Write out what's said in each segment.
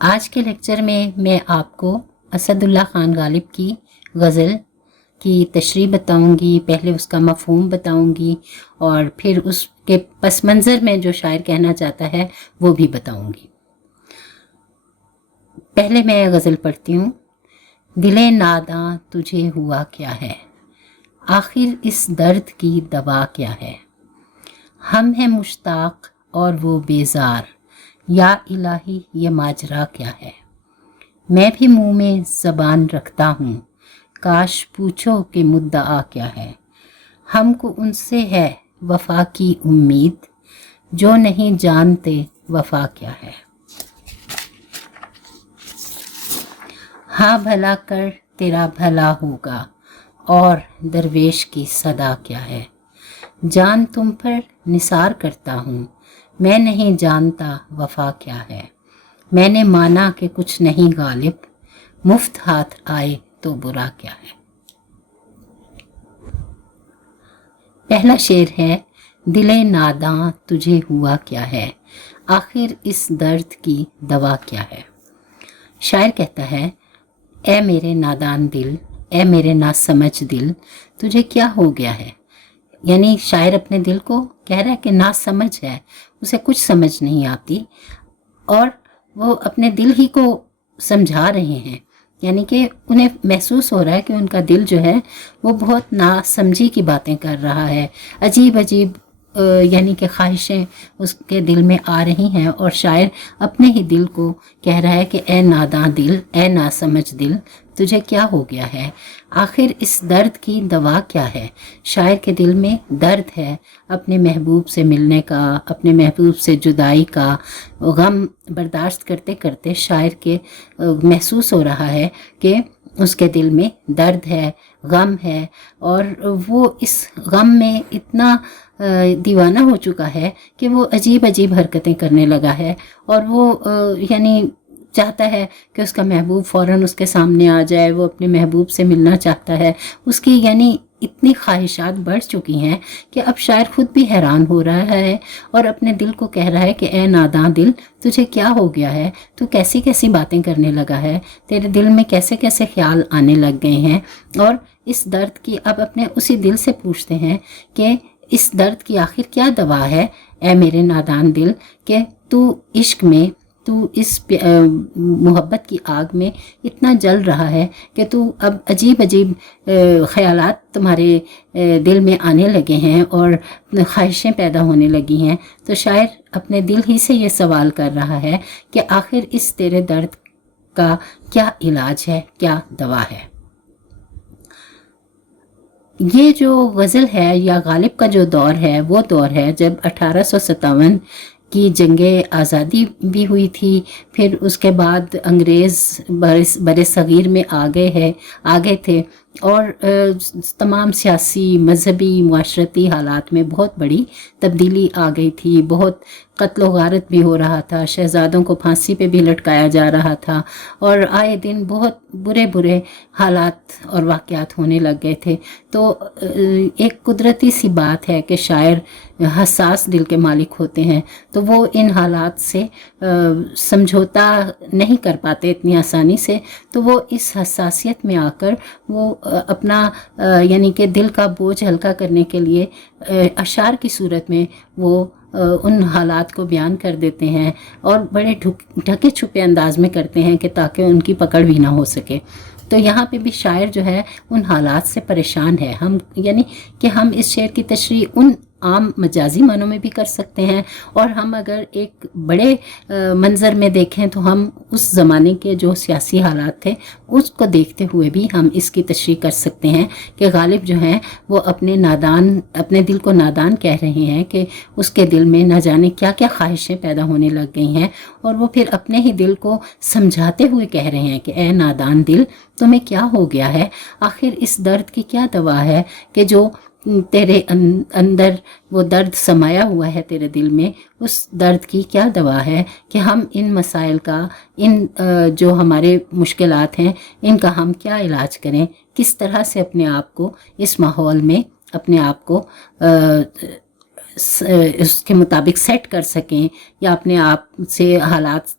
آج کے لیکچر میں آپ کو اسد اللہ خان غالب کی غزل کی تشریح بتاؤں گی. پہلے اس کا مفہوم بتاؤں گی اور پھر اس کے پس منظر میں جو شاعر کہنا چاہتا ہے وہ بھی بتاؤں گی. پہلے میں غزل پڑھتی ہوں. دل ناداں تجھے ہوا کیا ہے، آخر اس درد کی دوا کیا ہے. ہم ہیں مشتاق اور وہ بیزار، یا الہی یہ ماجرا کیا ہے. میں بھی منہ میں زبان رکھتا ہوں، کاش پوچھو کہ مدعا کیا ہے. ہم کو ان سے ہے وفا کی امید، جو نہیں جانتے وفا کیا ہے. ہاں بھلا کر تیرا بھلا ہوگا، اور درویش کی صدا کیا ہے. جان تم پر نثار کرتا ہوں، میں نہیں جانتا وفا کیا ہے. میں نے مانا کہ کچھ نہیں غالب، مفت ہاتھ آئے تو برا کیا ہے. پہلا شعر ہے، دل ناداں تجھے ہوا کیا ہے، آخر اس درد کی دوا کیا ہے. شاعر کہتا ہے، اے میرے نادان دل، اے میرے ناسمجھ دل، تجھے کیا ہو گیا ہے. یعنی شاعر اپنے دل کو کہہ رہا ہے کہ ناسمجھ ہے، اسے کچھ سمجھ نہیں آتی، اور وہ اپنے دل ہی کو سمجھا رہے ہیں. یعنی کہ انہیں محسوس ہو رہا ہے کہ ان کا دل جو ہے وہ بہت ناسمجھی کی باتیں کر رہا ہے. عجیب عجیب یعنی کہ خواہشیں اس کے دل میں آ رہی ہیں، اور شاعر اپنے ہی دل کو کہہ رہا ہے کہ اے ناداں دل، اے ناسمجھ دل، تجھے کیا ہو گیا ہے، آخر اس درد کی دوا کیا ہے. شاعر کے دل میں درد ہے اپنے محبوب سے ملنے کا، اپنے محبوب سے جدائی کا. غم برداشت کرتے کرتے شاعر کے محسوس ہو رہا ہے کہ اس کے دل میں درد ہے، غم ہے، اور وہ اس غم میں اتنا دیوانہ ہو چکا ہے کہ وہ عجیب عجیب حرکتیں کرنے لگا ہے. اور وہ یعنی چاہتا ہے کہ اس کا محبوب فوراً اس کے سامنے آ جائے، وہ اپنے محبوب سے ملنا چاہتا ہے. اس کی یعنی اتنی خواہشات بڑھ چکی ہیں کہ اب شاعر خود بھی حیران ہو رہا ہے اور اپنے دل کو کہہ رہا ہے کہ اے ناداں دل، تجھے کیا ہو گیا ہے، تو کیسی کیسی باتیں کرنے لگا ہے، تیرے دل میں کیسے کیسے خیال آنے لگ گئے ہیں. اور اس درد کی اب اپنے اسی دل سے پوچھتے ہیں کہ اس درد کی آخر کیا دوا ہے. اے میرے نادان دل، کہ تو عشق میں، تو اس محبت کی آگ میں اتنا جل رہا ہے کہ تو اب عجیب عجیب خیالات تمہارے دل میں آنے لگے ہیں اور خواہشیں پیدا ہونے لگی ہیں. تو شاعر اپنے دل ہی سے یہ سوال کر رہا ہے کہ آخر اس تیرے درد کا کیا علاج ہے، کیا دوا ہے. یہ جو غزل ہے یا غالب کا جو دور ہے وہ دور ہے جب 1857 کی جنگ آزادی بھی ہوئی تھی. پھر اس کے بعد انگریز بر صغیر میں آ گئے تھے، اور تمام سیاسی، مذہبی، معاشرتی حالات میں بہت بڑی تبدیلی آ گئی تھی. بہت قتل و غارت بھی ہو رہا تھا، شہزادوں کو پھانسی پہ بھی لٹکایا جا رہا تھا، اور آئے دن بہت برے حالات اور واقعات ہونے لگ گئے تھے. تو ایک قدرتی سی بات ہے کہ شاعر حساس دل کے مالک ہوتے ہیں، تو وہ ان حالات سے سمجھوتا نہیں کر پاتے اتنی آسانی سے. تو وہ اس حساسیت میں آ کر وہ اپنا یعنی کہ دل کا بوجھ ہلکا کرنے کے لیے اشعار کی صورت میں وہ ان حالات کو بیان کر دیتے ہیں، اور بڑے ڈھکے چھپے انداز میں کرتے ہیں کہ تاکہ ان کی پکڑ بھی نہ ہو سکے. تو یہاں پہ بھی شاعر جو ہے ان حالات سے پریشان ہے. ہم یعنی کہ ہم اس شعر کی تشریح ان عام مجازی معنوں میں بھی کر سکتے ہیں، اور ہم اگر ایک بڑے منظر میں دیکھیں تو ہم اس زمانے کے جو سیاسی حالات تھے اس کو دیکھتے ہوئے بھی ہم اس کی تشریح کر سکتے ہیں کہ غالب جو ہیں وہ اپنے دل کو نادان کہہ رہے ہیں کہ اس کے دل میں نہ جانے کیا کیا خواہشیں پیدا ہونے لگ گئی ہیں، اور وہ پھر اپنے ہی دل کو سمجھاتے ہوئے کہہ رہے ہیں کہ اے نادان دل، تمہیں کیا ہو گیا ہے، آخر اس درد کی کیا دوا ہے کہ جو تیرے اندر وہ درد سمایا ہوا ہے تیرے دل میں، اس درد کی کیا دوا ہے کہ ہم ان مسائل کا، ان جو ہمارے مشکلات ہیں ان کا ہم کیا علاج کریں، کس طرح سے اپنے آپ کو اس ماحول میں اپنے آپ کو اس کے مطابق سیٹ کر سکیں، یا اپنے آپ سے حالات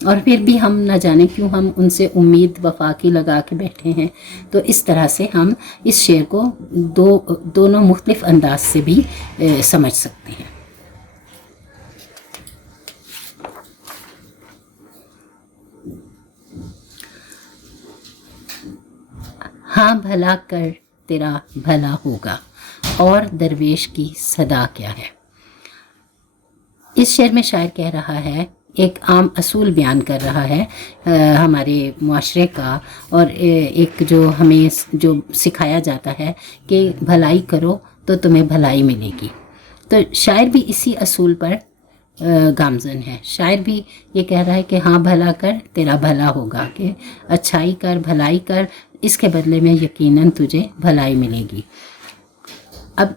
اور پھر بھی ہم نہ جانے کیوں ہم ان سے امید وفا کی لگا کے بیٹھے ہیں. تو اس طرح سے ہم اس شعر کو دونوں مختلف انداز سے بھی سمجھ سکتے ہیں. ہاں بھلا کر تیرا بھلا ہوگا اور درویش کی صدا کیا ہے. اس شعر میں شاعر کہہ رہا ہے، ایک عام اصول بیان کر رہا ہے ہمارے معاشرے کا، اور ایک جو ہمیں جو سکھایا جاتا ہے کہ بھلائی کرو تو تمہیں بھلائی ملے گی. تو شاعر بھی اسی اصول پر گامزن ہے. شاعر بھی یہ کہہ رہا ہے کہ ہاں بھلا کر تیرا بھلا ہوگا، کہ اچھائی کر، بھلائی کر، اس کے بدلے میں یقیناً تجھے بھلائی ملے گی. اب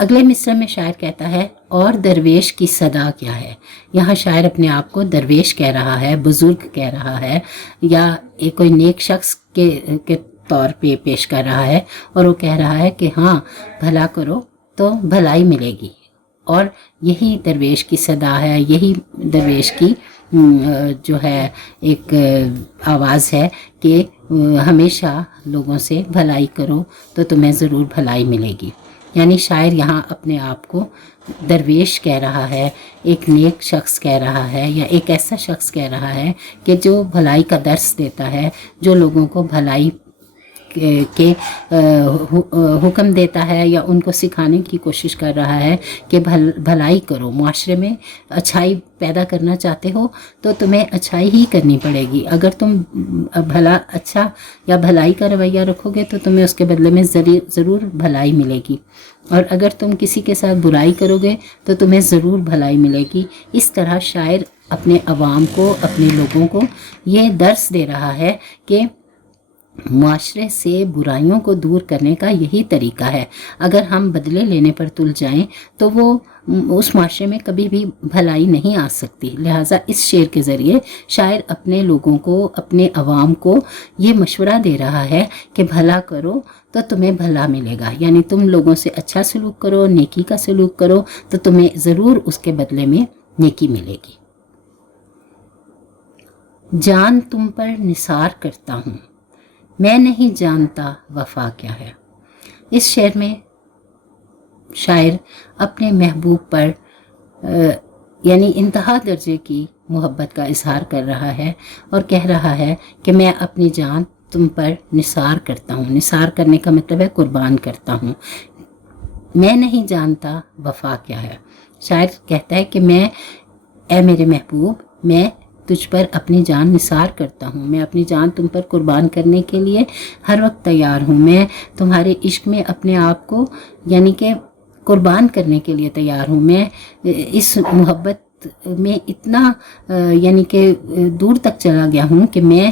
اگلے مصرع میں شاعر کہتا ہے، اور درویش کی صدا کیا ہے. یہاں شاعر اپنے آپ کو درویش کہہ رہا ہے، بزرگ کہہ رہا ہے، یا ایک کوئی نیک شخص کے طور پہ پیش کر رہا ہے، اور وہ کہہ رہا ہے کہ ہاں بھلا کرو تو بھلائی ملے گی. اور یہی درویش کی صدا ہے، یہی درویش کی جو ہے ایک آواز ہے کہ ہمیشہ لوگوں سے بھلائی کرو تو تمہیں ضرور بھلائی ملے گی. یعنی شاعر یہاں اپنے آپ کو درویش کہہ رہا ہے، ایک نیک شخص کہہ رہا ہے، یا ایک ایسا شخص کہہ رہا ہے کہ جو بھلائی کا درس دیتا ہے، جو لوگوں کو بھلائی کے حکم دیتا ہے، یا ان کو سکھانے کی کوشش کر رہا ہے کہ بھلائی کرو. معاشرے میں اچھائی پیدا کرنا چاہتے ہو تو تمہیں اچھائی ہی کرنی پڑے گی. اگر تم اچھا یا بھلائی کا رویہ رکھو گے تو تمہیں اس کے بدلے میں ضرور بھلائی ملے گی. اور اگر تم کسی کے ساتھ برائی کرو گے تو تمہیں ضرور بھلائی ملے گی. اس طرح شاعر اپنے عوام کو، اپنے لوگوں کو یہ درس دے رہا ہے کہ معاشرے سے برائیوں کو دور کرنے کا یہی طریقہ ہے. اگر ہم بدلے لینے پر تل جائیں تو وہ اس معاشرے میں کبھی بھی بھلائی نہیں آ سکتی. لہٰذا اس شعر کے ذریعے شاعر اپنے لوگوں کو، اپنے عوام کو یہ مشورہ دے رہا ہے کہ بھلا کرو تو تمہیں بھلا ملے گا. یعنی تم لوگوں سے اچھا سلوک کرو، نیکی کا سلوک کرو تو تمہیں ضرور اس کے بدلے میں نیکی ملے گی. جان تم پر نثار کرتا ہوں، میں نہیں جانتا وفا کیا ہے. اس شعر میں شاعر اپنے محبوب پر یعنی انتہا درجے کی محبت کا اظہار کر رہا ہے، اور کہہ رہا ہے کہ میں اپنی جان تم پر نثار کرتا ہوں. نثار کرنے کا مطلب ہے قربان کرتا ہوں. میں نہیں جانتا وفا کیا ہے. شاعر کہتا ہے کہ اے میرے محبوب، میں تجھ پر اپنی جان نثار کرتا ہوں. میں اپنی جان تم پر قربان کرنے کے لیے ہر وقت تیار ہوں. میں تمہارے عشق میں اپنے آپ کو یعنی کہ قربان کرنے کے لیے تیار ہوں. میں اس محبت میں اتنا یعنی کہ دور تک چلا گیا ہوں کہ میں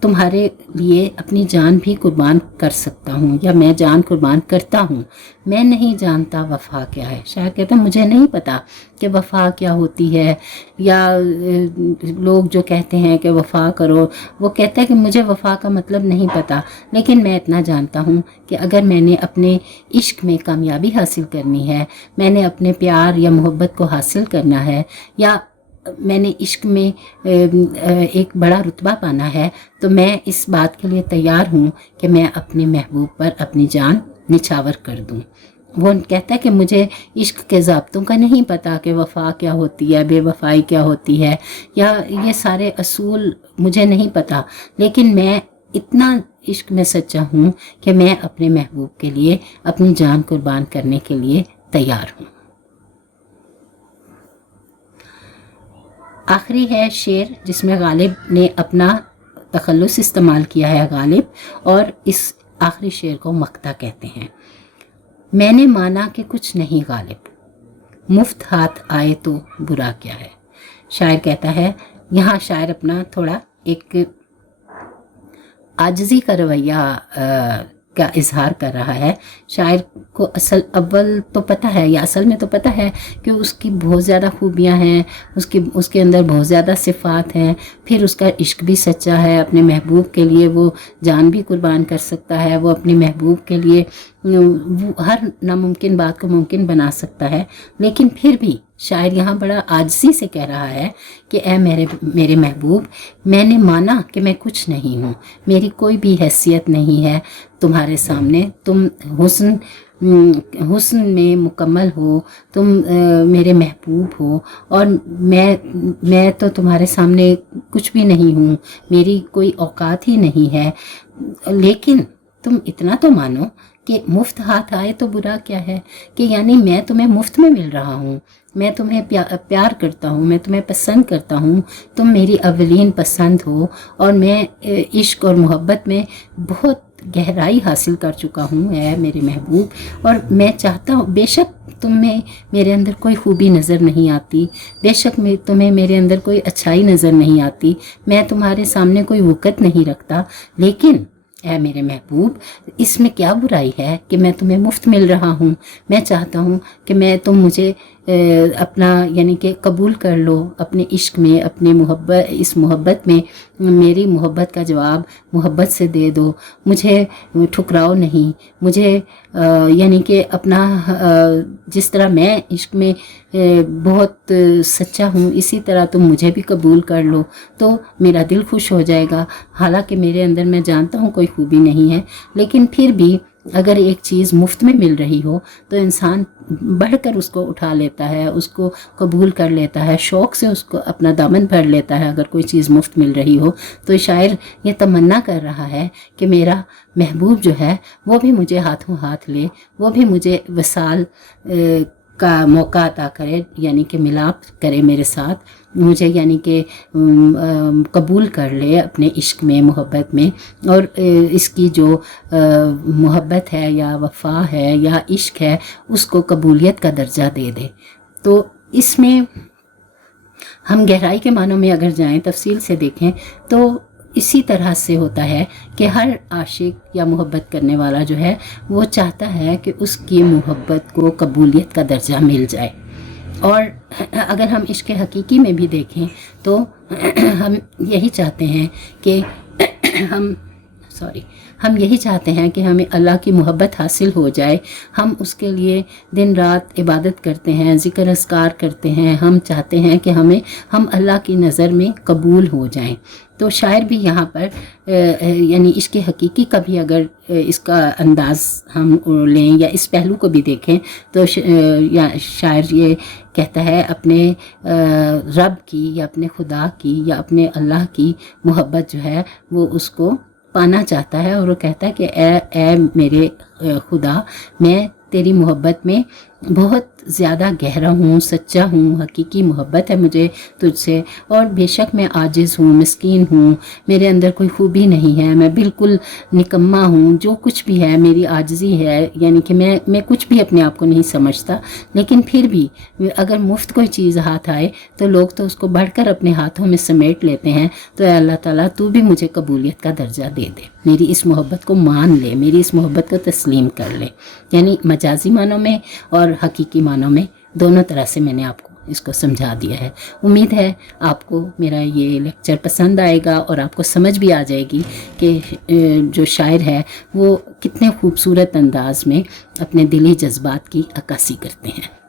تمہارے لیے اپنی جان بھی قربان کر سکتا ہوں، یا میں جان قربان کرتا ہوں. میں نہیں جانتا وفا کیا ہے. شاعر کہتا ہے مجھے نہیں پتا کہ وفا کیا ہوتی ہے، یا لوگ جو کہتے ہیں کہ وفا کرو، وہ کہتا ہے کہ مجھے وفا کا مطلب نہیں پتا، لیکن میں اتنا جانتا ہوں کہ اگر میں نے اپنے عشق میں کامیابی حاصل کرنی ہے، میں نے اپنے پیار یا محبت کو حاصل کرنا ہے، یا میں نے عشق میں ایک بڑا رتبہ پانا ہے، تو میں اس بات کے لیے تیار ہوں کہ میں اپنے محبوب پر اپنی جان نچھاور کر دوں. وہ کہتا ہے کہ مجھے عشق کے ضابطوں کا نہیں پتا کہ وفا کیا ہوتی ہے، بے وفائی کیا ہوتی ہے، یا یہ سارے اصول مجھے نہیں پتا، لیکن میں اتنا عشق میں سچا ہوں کہ میں اپنے محبوب کے لیے اپنی جان قربان کرنے کے لیے تیار ہوں. آخری ہے شعر جس میں غالب نے اپنا تخلص استعمال کیا ہے، غالب، اور اس آخری شعر کو مقطع کہتے ہیں. میں نے مانا کہ کچھ نہیں غالب، مفت ہاتھ آئے تو برا کیا ہے. شاعر کہتا ہے، یہاں شاعر اپنا تھوڑا ایک عاجزی کا رویہ کا اظہار کر رہا ہے. شاعر کو اول تو پتہ ہے، یا اصل میں تو پتہ ہے کہ اس کی بہت زیادہ خوبیاں ہیں، اس کے اندر بہت زیادہ صفات ہیں، پھر اس کا عشق بھی سچا ہے. اپنے محبوب کے لیے وہ جان بھی قربان کر سکتا ہے، وہ اپنے محبوب کے لیے ہر ناممکن بات کو ممکن بنا سکتا ہے. لیکن پھر بھی شاعر یہاں بڑا عاجزی سے کہہ رہا ہے کہ اے میرے محبوب، میں نے مانا کہ میں کچھ نہیں ہوں، میری کوئی بھی حیثیت نہیں ہے تمہارے سامنے، تم حسن میں مکمل ہو، تم میرے محبوب ہو، اور میں تو تمہارے سامنے کچھ بھی نہیں ہوں، میری کوئی اوقات ہی نہیں ہے، لیکن تم اتنا تو مانو کہ مفت ہاتھ آئے تو برا کیا ہے، کہ یعنی میں تمہیں مفت میں مل رہا ہوں، میں تمہیں پیار کرتا ہوں، میں تمہیں پسند کرتا ہوں، تم میری اولین پسند ہو، اور میں عشق اور محبت میں بہت گہرائی حاصل کر چکا ہوں اے میرے محبوب، اور میں چاہتا ہوں بے شک تم میں میرے اندر کوئی خوبی نظر نہیں آتی، بے شک تمہیں میرے اندر کوئی اچھائی نظر نہیں آتی، میں تمہارے سامنے کوئی وقت نہیں رکھتا، لیکن اے میرے محبوب اس میں کیا برائی ہے کہ میں تمہیں مفت مل رہا ہوں، میں چاہتا ہوں کہ تم مجھے اپنا یعنی کہ قبول کر لو اپنے عشق میں، اپنے اس محبت میں، میری محبت کا جواب محبت سے دے دو، مجھے ٹھکراؤ نہیں، مجھے یعنی کہ اپنا جس طرح میں عشق میں بہت سچا ہوں اسی طرح تم مجھے بھی قبول کر لو تو میرا دل خوش ہو جائے گا۔ حالانکہ میرے اندر میں جانتا ہوں کوئی خوبی نہیں ہے، لیکن پھر بھی اگر ایک چیز مفت میں مل رہی ہو تو انسان بڑھ کر اس کو اٹھا لیتا ہے، اس کو قبول کر لیتا ہے، شوق سے اس کو اپنا دامن بھر لیتا ہے اگر کوئی چیز مفت مل رہی ہو۔ تو شاعر یہ تمنا کر رہا ہے کہ میرا محبوب جو ہے وہ بھی مجھے ہاتھوں ہاتھ لے، وہ بھی مجھے وصال کا موقع عطا کرے، یعنی کہ ملاپ کرے میرے ساتھ، مجھے یعنی کہ قبول کر لے اپنے عشق میں، محبت میں، اور اس کی جو محبت ہے یا وفا ہے یا عشق ہے اس کو قبولیت کا درجہ دے دے۔ تو اس میں ہم گہرائی کے معنوں میں اگر جائیں، تفصیل سے دیکھیں تو اسی طرح سے ہوتا ہے کہ ہر عاشق یا محبت کرنے والا جو ہے وہ چاہتا ہے کہ اس کی محبت کو قبولیت کا درجہ مل جائے، اور اگر ہم عشق حقیقی میں بھی دیکھیں تو ہم یہی چاہتے ہیں کہ ہم یہی چاہتے ہیں کہ ہمیں اللہ کی محبت حاصل ہو جائے، ہم اس کے لیے دن رات عبادت کرتے ہیں، ذکر اذکار کرتے ہیں، ہم چاہتے ہیں کہ ہم اللہ کی نظر میں قبول ہو جائیں۔ تو شاعر بھی یہاں پر یعنی عشق حقیقی کا بھی اگر اس کا انداز ہم لیں یا اس پہلو کو بھی دیکھیں تو شاعر یہ کہتا ہے اپنے رب کی یا اپنے خدا کی یا اپنے اللہ کی محبت جو ہے وہ اس کو پانا چاہتا ہے، اور وہ کہتا ہے کہ اے میرے خدا، میں تیری محبت میں بہت زیادہ گہرا ہوں، سچا ہوں، حقیقی محبت ہے مجھے تجھ سے، اور بے شک میں عاجز ہوں، مسکین ہوں، میرے اندر کوئی خوبی نہیں ہے، میں بالکل نکما ہوں، جو کچھ بھی ہے میری عاجزی ہے، یعنی کہ میں کچھ بھی اپنے آپ کو نہیں سمجھتا، لیکن پھر بھی اگر مفت کوئی چیز ہاتھ آئے تو لوگ تو اس کو بڑھ کر اپنے ہاتھوں میں سمیٹ لیتے ہیں۔ تو اے اللہ تعالیٰ تو بھی مجھے قبولیت کا درجہ دے دے، میری اس محبت کو مان لے، میری اس محبت کو تسلیم کر لے، یعنی مجازی معنوں میں اور حقیقی معنوں میں دونوں طرح سے میں نے آپ کو اس کو سمجھا دیا ہے۔ امید ہے آپ کو میرا یہ لیکچر پسند آئے گا اور آپ کو سمجھ بھی آ جائے گی کہ جو شاعر ہے وہ کتنے خوبصورت انداز میں اپنے دلی جذبات کی عکاسی کرتے ہیں۔